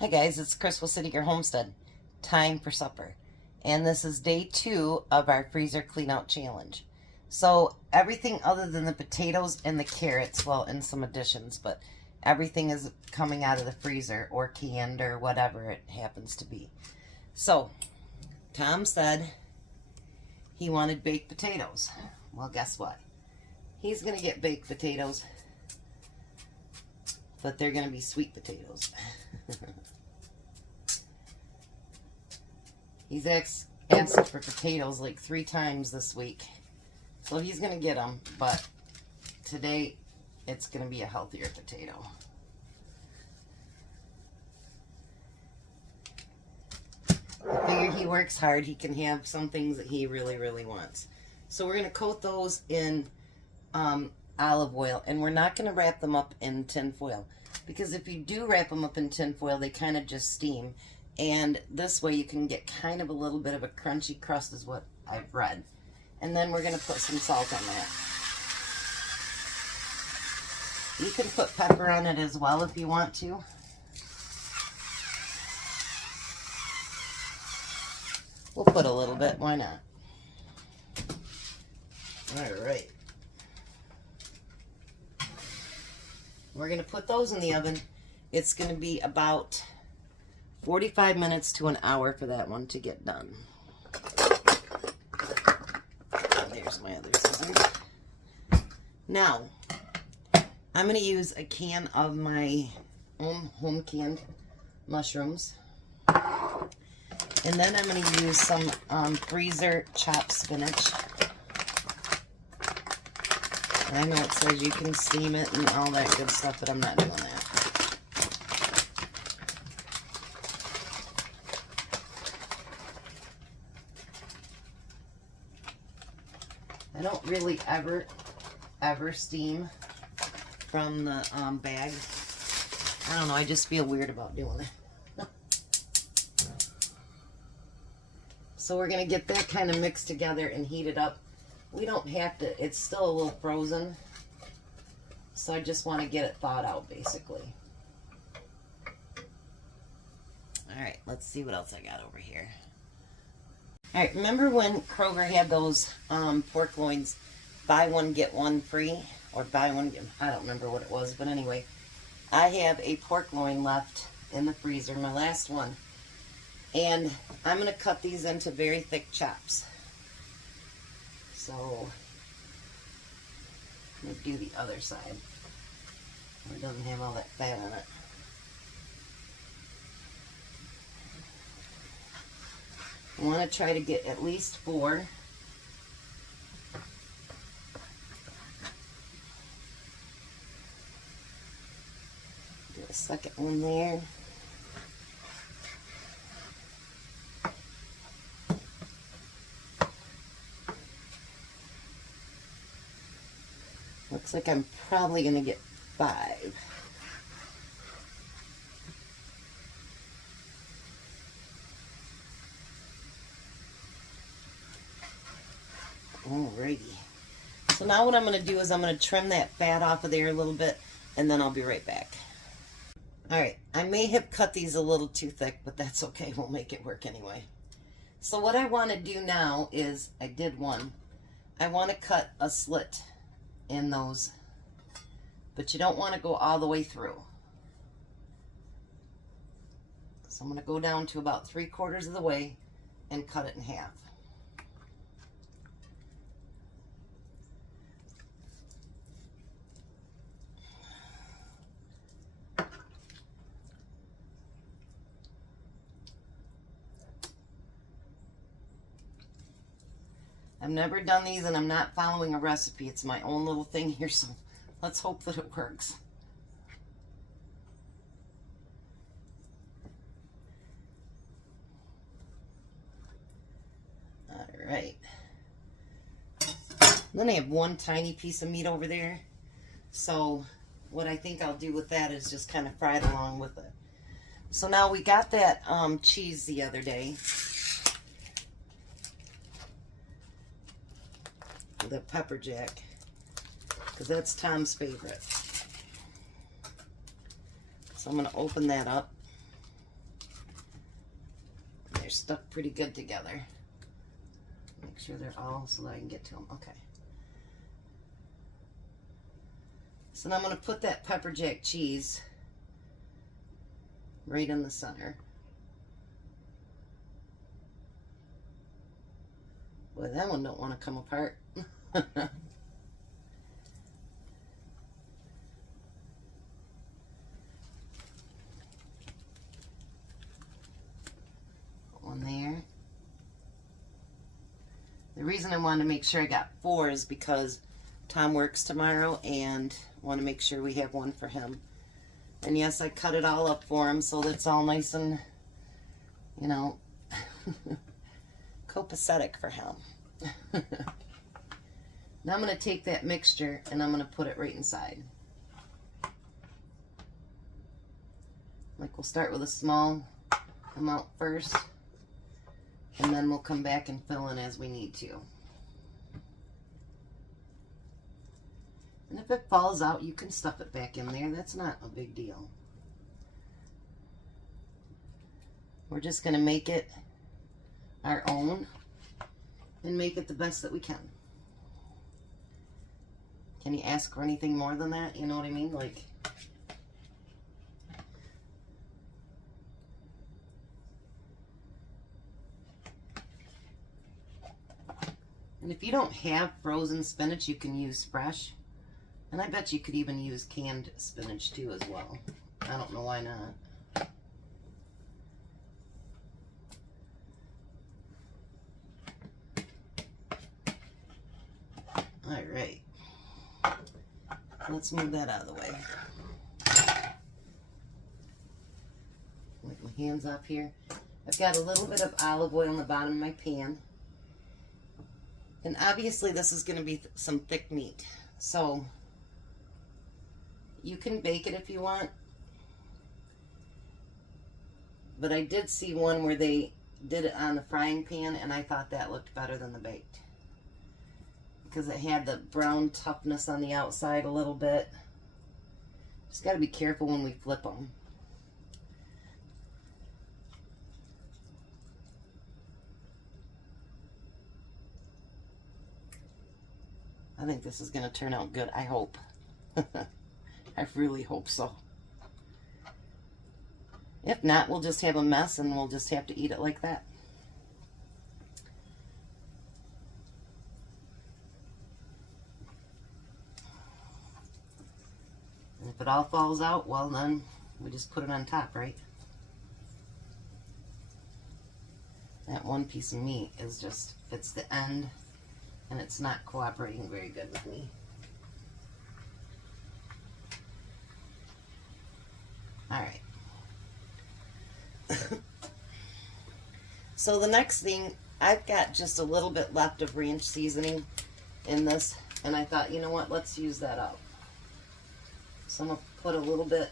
Hi guys, it's Crystal City Gear Homestead. Time for supper. And this is day 2 of our freezer clean out challenge. So everything other than the potatoes and the carrots, well, and some additions, but everything is coming out of the freezer or canned or whatever it happens to be. So Tom said he wanted baked potatoes. Well, guess what? He's going to get baked potatoes, but they're going to be sweet potatoes. He's asked for potatoes like 3 times this week. So he's going to get them, but today it's going to be a healthier potato. I figure he works hard. He can have some things that he really, really wants. So we're going to coat those in olive oil, and we're not going to wrap them up in tin foil, because if you do wrap them up in tin foil, they kind of just steam. And this way you can get kind of a little bit of a crunchy crust is what I've read. And then we're going to put some salt on that. You can put pepper on it as well if you want to. We'll put a little bit, why not? Alright. We're going to put those in the oven. It's going to be about 45 minutes to an hour for that one to get done. There's my other scissors. Now, I'm going to use a can of my own home canned mushrooms. And then I'm going to use some freezer chopped spinach. And I know it says you can steam it and all that good stuff, but I'm not doing that. I don't really ever steam from the bag. I don't know, I just feel weird about doing that. So we're going to get that kind of mixed together and heat it up. We don't have to, it's still a little frozen. So I just want to get it thawed out, basically. Alright, let's see what else I got over here. Alright, remember when Kroger had those pork loins, buy one, get one free? Or buy one, get, I don't remember what it was, but anyway. I have a pork loin left in the freezer, my last one. And I'm going to cut these into very thick chops. So, let me do the other side. It doesn't have all that fat on it. I want to try to get at least 4. Do a second one there. Looks like I'm probably going to get 5. Alrighty. So now what I'm going to do is I'm going to trim that fat off of there a little bit, and then I'll be right back. Alright, I may have cut these a little too thick, but that's okay. We'll make it work anyway. So what I want to do now is, I did one. I want to cut a slit in those, but you don't want to go all the way through. So I'm going to go down to about 3/4 of the way and cut it in half. I've never done these, and I'm not following a recipe. It's my own little thing here, so let's hope that it works. Alright. Then I have one tiny piece of meat over there. So what I think I'll do with that is just kind of fry it along with it. So now we got that cheese the other day. The pepper jack, because that's Tom's favorite. So I'm going to open that up. they're stuck pretty good together. Make sure they're all so that I can get to them. Okay. So now I'm going to put that pepper jack cheese right in the center. Boy, that one don't want to come apart. One there. The reason I wanted to make sure I got 4 is because Tom works tomorrow and want to make sure we have one for him. And yes, I cut it all up for him so that it's all nice and, you know, copacetic for him. Now I'm going to take that mixture and I'm going to put it right inside. Like, we'll start with a small amount first, and then we'll come back and fill in as we need to. And if it falls out, you can stuff it back in there. That's not a big deal. We're just going to make it our own and make it the best that we can. Can you ask for anything more than that? You know what I mean? Like, and if you don't have frozen spinach, you can use fresh. And I bet you could even use canned spinach too as well. I don't know why not. All right. Let's move that out of the way. Wipe my hands off here. I've got a little bit of olive oil on the bottom of my pan. And obviously this is going to be some thick meat. So you can bake it if you want. But I did see one where they did it on the frying pan, and I thought that looked better than the baked. Because it had the brown toughness on the outside a little bit. Just got to be careful when we flip them. I think this is going to turn out good. I hope. I really hope so. If not, we'll just have a mess and we'll just have to eat it like that. And if it all falls out, well then, we just put it on top, right? That one piece of meat is just, it's the end, and it's not cooperating very good with me. All right. So the next thing, I've got just a little bit left of ranch seasoning in this, and I thought, you know what, let's use that up. So I'm going to put a little bit,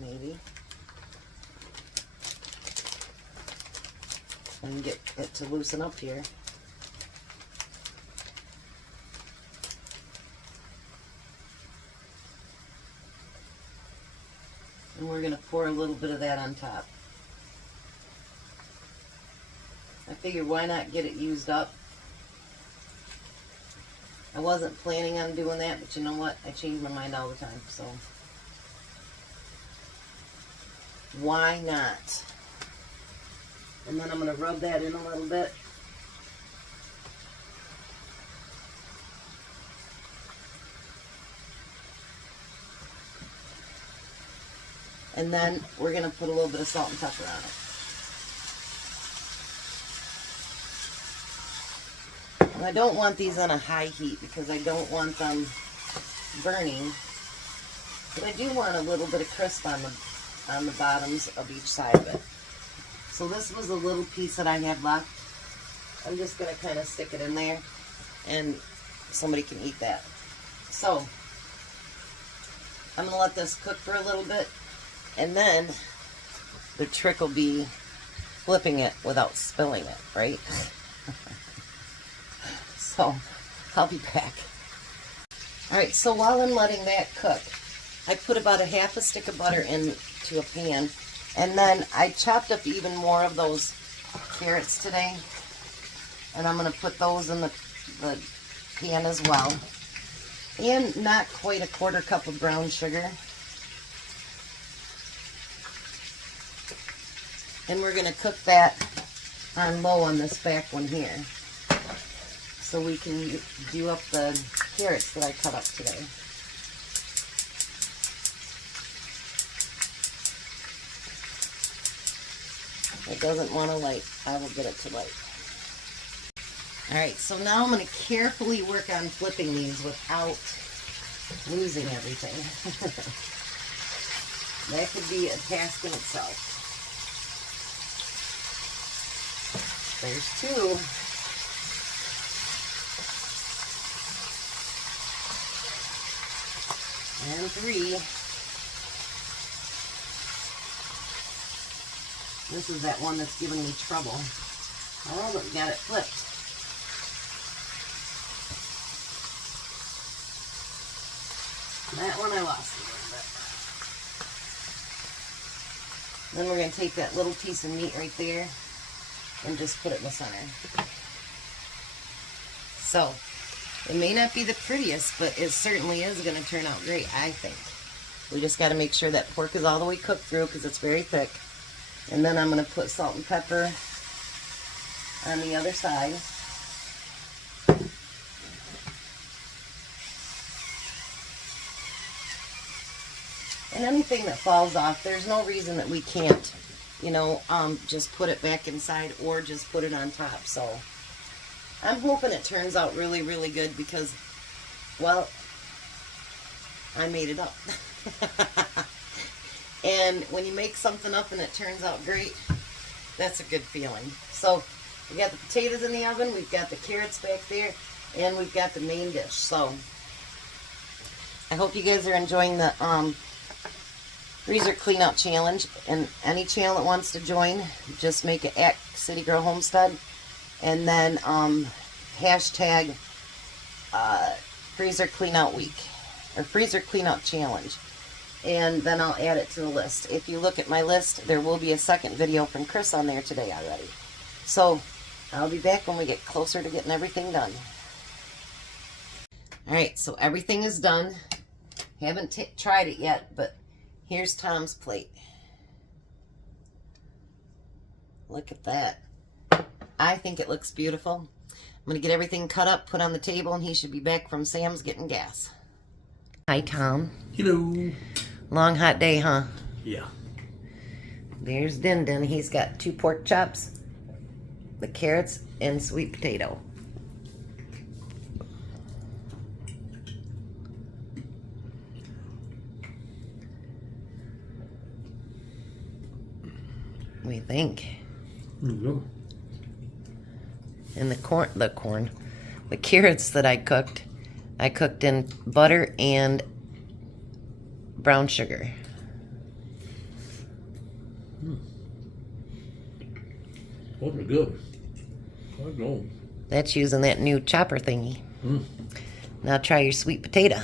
maybe, and get it to loosen up here. And we're going to pour a little bit of that on top. I figured why not get it used up. I wasn't planning on doing that, but you know what? I change my mind all the time, so why not? And then I'm going to rub that in a little bit. And then we're going to put a little bit of salt and pepper on it. And I don't want these on a high heat because I don't want them burning. But I do want a little bit of crisp on the bottoms of each side of it. So this was a little piece that I had left. I'm just going to kind of stick it in there and somebody can eat that. So I'm going to let this cook for a little bit. And then the trick will be flipping it without spilling it, right? So I'll be back. All right, so while I'm letting that cook, I put about a half a stick of butter into a pan, And then I chopped up even more of those carrots today. And I'm going to put those in the pan as well. And not quite a 1/4 cup of brown sugar. And we're going to cook that on low on this back one here. So we can do up the carrots that I cut up today. It doesn't want to light. I will get it to light. Alright, so now I'm going to carefully work on flipping these without losing everything. That could be a task in itself. There's 2. And 3. This is that one that's giving me trouble. Oh, but we got it flipped. That one I lost a little bit. Then we're going to take that little piece of meat right there and just put it in the center. So, it may not be the prettiest, but it certainly is going to turn out great, I think. We just got to make sure that pork is all the way cooked through because it's very thick. And then I'm going to put salt and pepper on the other side. And anything that falls off, there's no reason that we can't, you know, just put it back inside or just put it on top. So I'm hoping it turns out really, really good because, well, I made it up. And when you make something up and it turns out great, that's a good feeling. So we got the potatoes in the oven, we've got the carrots back there, and we've got the main dish. So I hope you guys are enjoying the freezer clean out challenge, and any channel that wants to join, just make it at City Girl Homestead, and then hashtag freezer clean out week or freezer clean out challenge, and then I'll add it to the list. If you look at my list, there will be a second video from Chris on there today already. So I'll be back when we get closer to getting everything done. Alright, so everything is done. Haven't tried it yet, but here's Tom's plate. Look at that. I think it looks beautiful. I'm going to get everything cut up, put on the table, and he should be back from Sam's getting gas. Hi, Tom. Hello. Long, hot day, huh? Yeah. There's Din Din. He's got 2 pork chops, the carrots, and sweet potato. What do you think? Mm-hmm. And the carrots that I cooked in butter and brown sugar. Those are good. I know. That's using that new chopper thingy. Now try your sweet potato.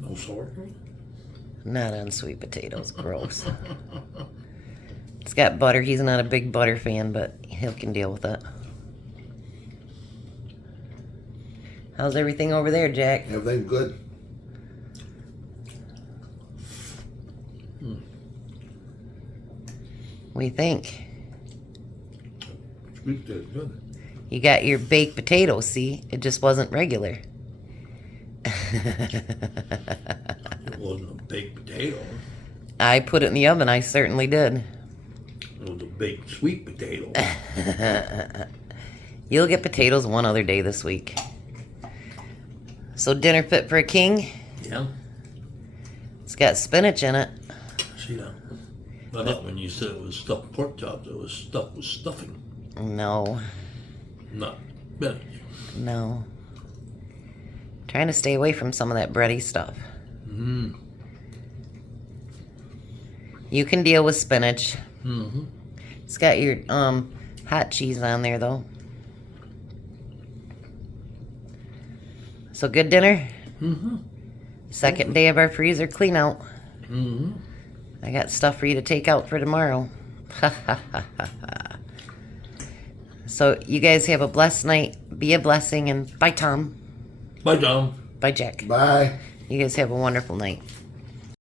No salt? Not on sweet potatoes. Gross. It's got butter. He's not a big butter fan, but he can deal with it. How's everything over there, Jack? Everything good. What do you think? Sweet potatoes good. You got your baked potatoes, see? It just wasn't regular. It wasn't a baked potato. I put it in the oven. I certainly did. It was a baked sweet potato. You'll get potatoes one other day this week. So dinner fit for a king? Yeah. It's got spinach in it. See that? I thought when you said it was stuffed pork chops, it was stuffed with stuffing, No. not spinach. No. Trying to stay away from some of that bready stuff. You can deal with spinach. It's got your hot cheese on there, though. So good dinner? Mm-hmm. Second day of our freezer clean out. Mm-hmm. I got stuff for you to take out for tomorrow. So you guys have a blessed night. Be a blessing, and bye, Tom. Bye, Tom. Bye, Jack. Bye. You guys have a wonderful night.